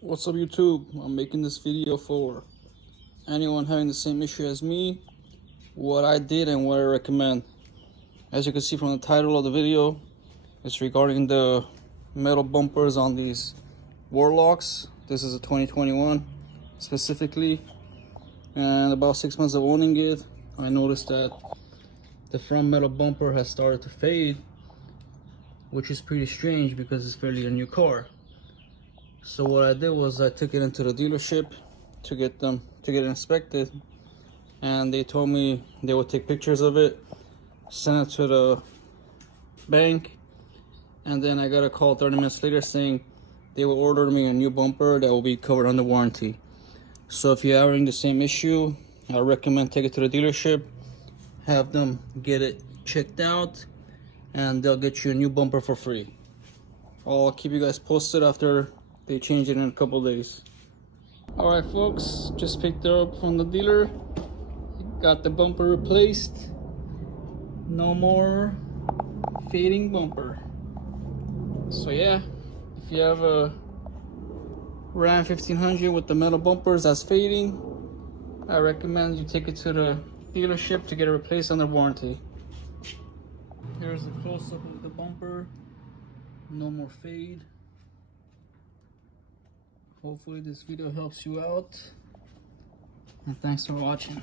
What's up YouTube? I'm making this video for anyone having the same issue as me, what I did and what I recommend. As you can see from the title of the video, it's regarding the metal bumpers on these Warlocks. This is a 2021 specifically, and about 6 months of owning it, I noticed that the front metal bumper has started to fade, which is pretty strange because it's fairly a new car. So what I did was I took it into the dealership to get it inspected, and they told me they would take pictures of it, send it to the bank, and then I got a call 30 minutes later saying they will order me a new bumper that will be covered under warranty. So if you're having the same issue, I recommend take it to the dealership, have them get it checked out, and they'll get you a new bumper for free. I'll keep you guys posted after they change it in a couple days. Alright folks, just picked it up from the dealer. Got the bumper replaced. No more fading bumper. So yeah, if you have a Ram 1500 with the metal bumpers that's fading, I recommend you take it to the dealership to get it replaced under warranty. Here's a close-up of the bumper. No more fade. Hopefully this video helps you out, and thanks for watching.